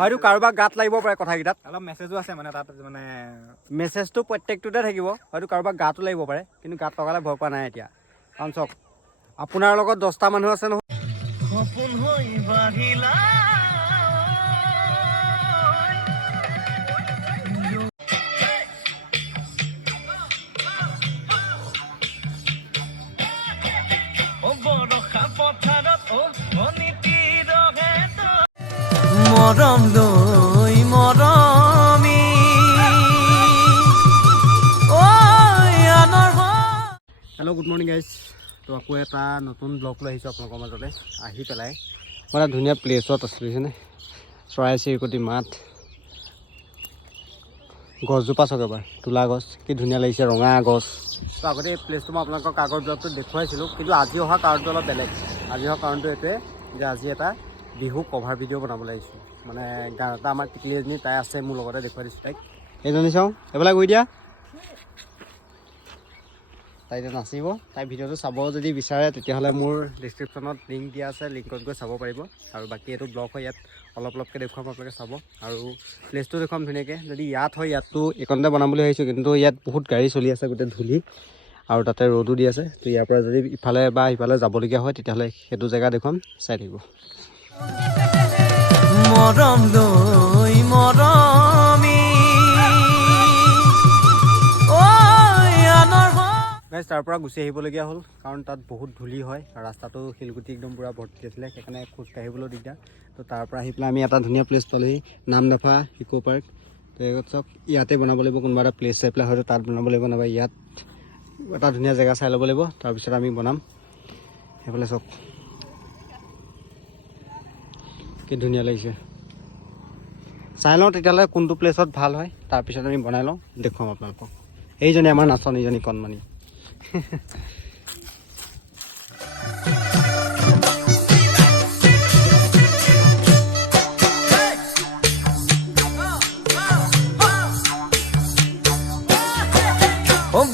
হয়তো কাৰোবাক গাত লাগিব পাৰে কথাকেইটাত। অলপ মেছেজো আছে মানে তাত মানে মেছেজটো প্ৰত্যেকটোতে থাকিব হয়তো কাৰোবাক গাতো লাগিব পাৰে কিন্তু গাত লগালে ভয় পোৱা নাই এতিয়া। কাৰণ চাওক আপোনাৰ লগত দহটা মানুহ আছে নহয়। মৰম লৈ মৰমি। হেল্ল' গুড মৰ্ণিং গাইজ তো আকৌ এটা নতুন ব্লগ লৈ আহিছোঁ আপোনালোকৰ মাজতে। আহি পেলাই মই এটা ধুনীয়া প্লেচত আছোঁ বুজিছেনে? চৰাই চিৰিকটি মাত গছজোপা চাওক এবাৰ তোলা গছ কি ধুনীয়া লাগিছে ৰঙা গছ। তো আগতে এই প্লেচটো মই আপোনালোকক আগৰ ব্লগটোত দেখুৱাইছিলোঁ কিন্তু আজি অহা কাৰণটো অলপ বেলেগ। আজি অহা কাৰণটো এইটোৱে যে আজি এটা বিহু কভাৰ ভিডিঅ' বনাবলৈ আহিছোঁ। মানে গান এটা আমাৰ টিকলি এজনী তাই আছে, মোৰ লগতে দেখুৱাই দিছোঁ তাইক। এইজনী চাওঁ। এইফালে গৈ দিয়া। তাই এতিয়া নাচিব। তাই ভিডিঅ'টো চাব যদি বিচাৰে, তেতিয়াহ'লে মোৰ ডিছক্ৰিপশ্যনত লিংক দিয়া আছে লিংকত গৈ চাব পাৰিব। আৰু বাকী এইটো ব্লগ হয় ইয়াত। অলপ অলপকৈ দেখুৱাম আপোনালোকে চাব। আৰু প্লেচটো দেখুৱাম ধুনীয়াকৈ। যদি ইয়াত হয় ইয়াততো এইকণতে বনাম বুলি ভাবিছোঁ। কিন্তু ইয়াত বহুত গাড়ী চলি আছে, গোটেই ধূলি। আৰু তাতে ৰ'দো দি আছে। তো ইয়াৰ পৰা যদি ইফালে বা সিফালে যাবলগীয়া হয়, তেতিয়াহ'লে সেইটো জেগা দেখুৱাম, চাই থাকিব। মৰম লৈ মৰমি। তাৰ পৰা গুচি আহিবলগীয়া হ'ল কাৰণ তাত বহুত ধূলি হয় ৰাস্তাটো শিলগুটি একদম পূৰা ভৰ্তি আছিলে সেইকাৰণে খোজ কাঢ়িবলৈও দিগদাৰ। তো তাৰ পৰা আহি পেলাই আমি এটা ধুনীয়া প্লেচ পালোহি নামদফা ইক' পাৰ্ক। চাওক ইয়াতে বনাব লাগিব কোনোবা এটা প্লেচ চাই পেলাই হয়তো তাত বনাব লাগিব নাইবা ইয়াত এটা ধুনীয়া জেগা চাই ল'ব লাগিব তাৰপিছত আমি বনাম। সেইফালে চাওক কি ধুনীয়া লাগিছে। চাই লওঁ তেতিয়াহ'লে কোনটো প্লেচত ভালো হয় তাৰপিছত আমি বনাই লওঁ, দেখুৱাম আপোনালোকক। এইজনী আমাৰ নাচনীজনী কণমানি।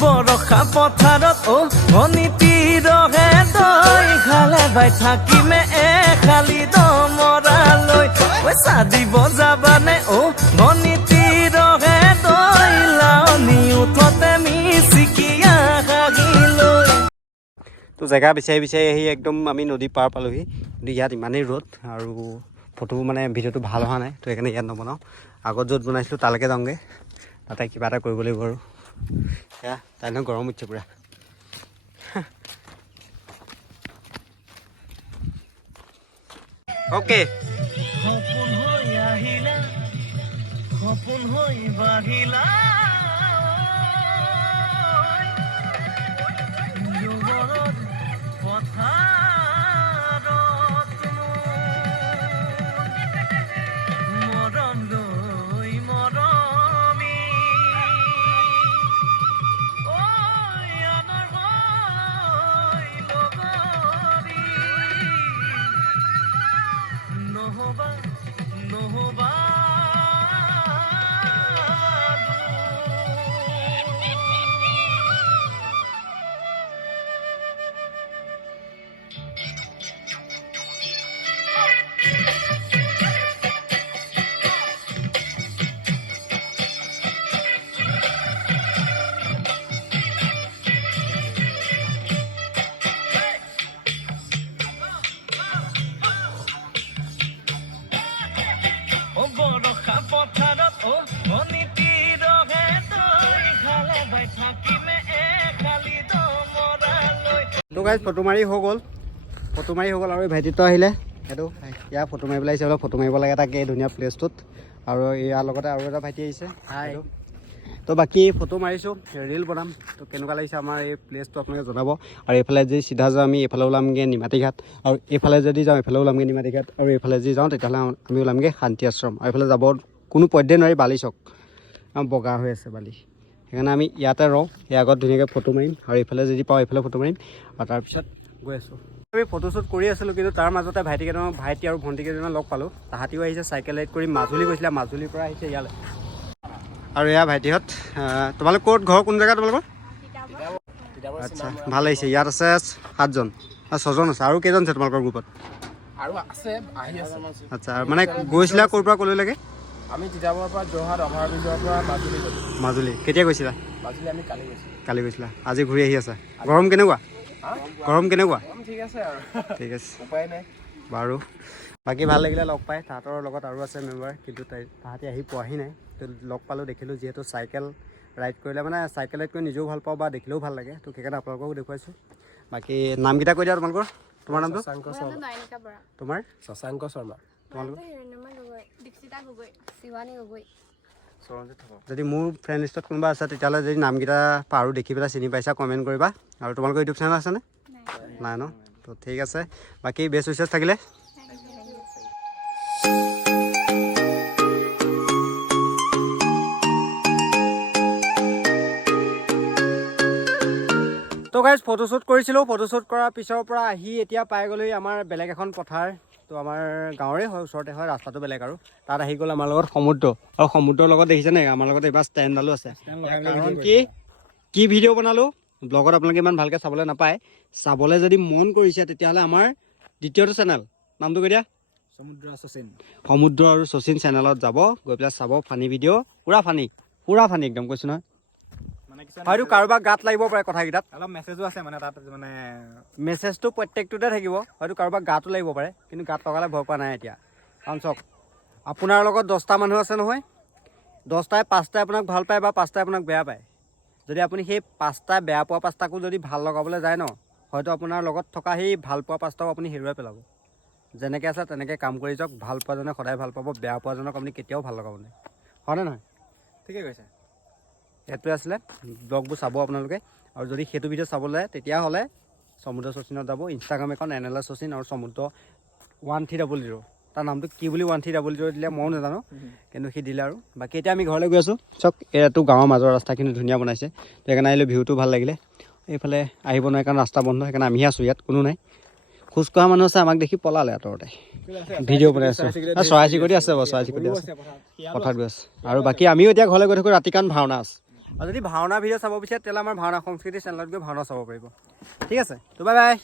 বৰষা পথাৰত অ অনীতিৰ দৈ খালে বাই থাকিমে এ খালি চাদিব যাবানে অ লাৱনি উঠতে তো জেগা বিচাৰি বিচাৰি আহি একদম আমি নদী পাৰ পালোহি কিন্তু ইয়াত ইমানেই ৰ'দ আৰু ফটো মানে ভিডিঅ'টো ভাল অহা নাই তো সেইকাৰণে ইয়াত নবনাওঁ। আগত য'ত বনাইছিলোঁ তালৈকে যাওঁগৈ। তাতে কিবা এটা কৰিব লাগিব আৰু। সেয়া তাই নহয় গৰম উঠিছে পূৰা। অ'কে। সপোন হৈ আহিলা সপোন হৈ বাঢ়িলা। যুগৰত গাইজ ফটো মাৰি হৈ গ'ল। ফটো মাৰি হৈ গ'ল আৰু ভাইটিটো আহিলে। সেইটো ইয়াৰ ফটো মাৰিবলৈ আহিছে বোলে ফটো মাৰিব লাগে তাকে এই ধুনীয়া প্লেচটোত আৰু ইয়াৰ লগতে আৰু এটা ভাইটি আহিছে। তো বাকী ফটো মাৰিছোঁ ৰিল বনাম। তো কেনেকুৱা লাগিছে আমাৰ এই প্লেচটো আপোনালোকে জনাব। আৰু এইফালে যদি চিধা যাওঁ আমি এইফালে ওলামগৈ নিমাতী ঘাট। আৰু এইফালে যদি যাওঁ এইফালে ওলামগৈ নিমাতী ঘাট। আৰু এইফালে যদি যাওঁ তেতিয়াহ'লে আমি ওলামগৈ শান্তি আশ্ৰম। আৰু এইফালে যাব কোনো পধ্যে নোৱাৰি বালি চক। বগা হৈ আছে বালি। সেইকাৰণে আমি ইয়াতে ৰওঁ। এই আগত ধুনীয়াকৈ ফটো মাৰিম আৰু এইফালে যদি পাওঁ এইফালে ফটো মাৰিম। আৰু তাৰপিছত গৈ আছোঁ। আমি ফটোশ্বুট কৰি আছিলোঁ কিন্তু তাৰ মাজতে ভাইটি কেইটামান ভাইটি আৰু ভণ্টি কেইজনমান লগ পালোঁ। তাহাঁতিও আহিছে চাইকেল ৰাইড কৰি মাজুলী গৈছিলে মাজুলীৰ পৰা আহিছে ইয়ালৈ। আৰু এয়া ভাইটিহঁত তোমালোক ক'ত ঘৰ কোন জেগা তোমালোকৰ? আচ্ছা ভালো লাগিছে। ইয়াত আছে সাতজন ছজন আছে। আৰু কেইজন আছে তোমালোকৰ গ্ৰুপত আৰু আছে আহি আছে। আচ্ছা মানে গৈছিলা ক'ৰ পৰা ক'লৈকে আমি তিতাবৰৰ পৰা যোৰহাট অভাৰ ব্ৰিজৰ পৰা মাজুলী গ'লোঁ মাজুলী। কেতিয়া গৈছিলা? মাজুলী আমি কালি গৈছিলোঁ। কালি গৈছিলা। আজি ঘূৰি আহি আছা। গৰম কেনেকুৱা? হা? গৰম কেনেকুৱা? ঠিক আছে আৰু। ঠিক আছে। উপায় নাই। বাৰু বাকী ভাল লাগিলে লগ পাই। তাহাঁতৰ লগত আৰু আছে মেম্বাৰ কিন্তু তাই তাহাঁতি আহি পোৱাহি নাই। তো লগ পালোঁ দেখিলোঁ যিহেতু চাইকেল ৰাইড কৰিলে মানে চাইকেল ৰাইড কৰি নিজেও ভাল পাওঁ বা দেখিলেও ভাল লাগে। তো সেইকাৰণে আপোনালোককো দেখুৱাইছোঁ। বাকী নামকেইটা কৈ দিয়া তোমালোকৰ। তোমাৰ নামটো? তোমাৰ? শশাংক শৰ্মা। তোমালোকৰ? গগৈ দীক্ষিতা গগৈ শিৱানী গগৈ যদি মোৰ ফ্ৰেণ্ড লিষ্টত কোনোবা আছে তেতিয়াহ'লে যদি নামকেইটা পাৰোঁ দেখি পেলাই চিনি পাইছা কমেণ্ট কৰিবা। আৰু তোমালোকৰ ইউটিউব চেনেল আছেনে? নাই। ন? তো ঠিক আছে। বাকী বেষ্ট উইচেছ থাকিলে। তো গাইজ ফটোশ্বুট কৰিছিলোঁ। ফটোশ্বুট কৰাৰ পিছৰ পৰা আহি এতিয়া পাই গ'লোহি আমাৰ বেলেগ এখন পথাৰ। তো আমাৰ গাঁৱৰে হয় ওচৰতে হয় ৰাস্তাটো বেলেগ আৰু। তাত আহি গ'ল আমাৰ লগত সমুদ্ৰ। আৰু সমুদ্ৰৰ লগত দেখিছেনে আমাৰ লগত এইবাৰ ষ্টেণ্ডডালো আছে। কাৰণ কি? কি ভিডিঅ' বনালোঁ? ব্লগত আপোনালোকে ইমান ভালকৈ চাবলৈ নাপায়। চাবলৈ যদি মন কৰিছে তেতিয়াহ'লে আমাৰ দ্বিতীয়টো চেনেল। নামটো কৈ দিয়া। সমুদ্ৰ শচীন। সমুদ্ৰ আৰু শচীন চেনেলত যাব। গৈ পেলাই চাব ফানী ভিডিঅ' পূৰা ফানী। পূৰা ফানী একদম কৈছোঁ নহয়। হয়তো কাৰোবাৰ গাত লাগিব পাৰে কথাকেইটাত। অলপ মেছেজো আছে মানে তাত মানে মেছেজটো প্ৰত্যেকটোতে থাকিব হয়তো কাৰোবাৰ গাতো লাগিব পাৰে কিন্তু গাত লগালে ভয় পোৱা নাই এতিয়া। কাৰণ চাওক আপোনাৰ লগত দহটা মানুহ আছে নহয় দহটাই পাঁচটাই আপোনাক ভাল পায় বা পাঁচটাই আপোনাক বেয়া পায়। যদি আপুনি সেই পাঁচটা বেয়া পোৱা পাঁচটাকো যদি ভাল লগাবলৈ যায় ন হয়তো আপোনাৰ লগত থকা সেই ভাল পোৱা পাঁচটাও আপুনি হেৰুৱাই পেলাব। যেনেকৈ আছে তেনেকৈ কাম কৰি যাওক ভাল পোৱাজনে সদায় ভাল পাব বেয়া পোৱাজনক আপুনি কেতিয়াও ভাল লগাব নাই হয়নে নহয়? ঠিকে কৈছে। সেইটোৱে আছিলে, ব্লগবোৰ চাব আপোনালোকে। আৰু যদি সেইটো ভিডিঅ' চাবলৈ তেতিয়াহ'লে সমুদ্ৰ শচীনত যাব Instagram account N L S Sachin আৰু Samudra one three double zero তাৰ নামটো কি বুলি ওৱান থ্ৰী ডাবল জিৰ' দিলে ময়ো নাজানো, কিন্তু সি দিলে আৰু। বাকী এতিয়া আমি ঘৰলৈ গৈ আছোঁ। চাওক, এইটো গাঁৱৰ মাজৰ ৰাস্তাখিনি ধুনীয়া বনাইছে, সেইকাৰণে আহিলে ভিউটো ভালো লাগিলে। এইফালে আহিব নোৱাৰে কাৰণ ৰাস্তা বন্ধ, সেইকাৰণে আমিহে আছোঁ ইয়াত, কোনো নাই। খোজকঢ়া মানুহ আছে, আমাক দেখি পলালে আঁতৰতে। ভিডিঅ' বনাই আছোঁ। চৰাই চিৰিকটি আছে বাৰু, চৰাই চিৰিকটি আছে। পথাৰত গৈ আছে। আৰু বাকী আমিও এতিয়া ঘৰলৈ গৈ থাকোঁ ৰাতি কাৰণ ভাওনা আছে। আৰু যদি ভাওনা ভিডিঅ' চাব বিচাৰে তেতিয়াহ'লে আমাৰ ভাওনা সংস্কৃতি চেনেলত গৈ ভাওনা চাব পাৰিব। ঠিক আছে? তো বাই বাই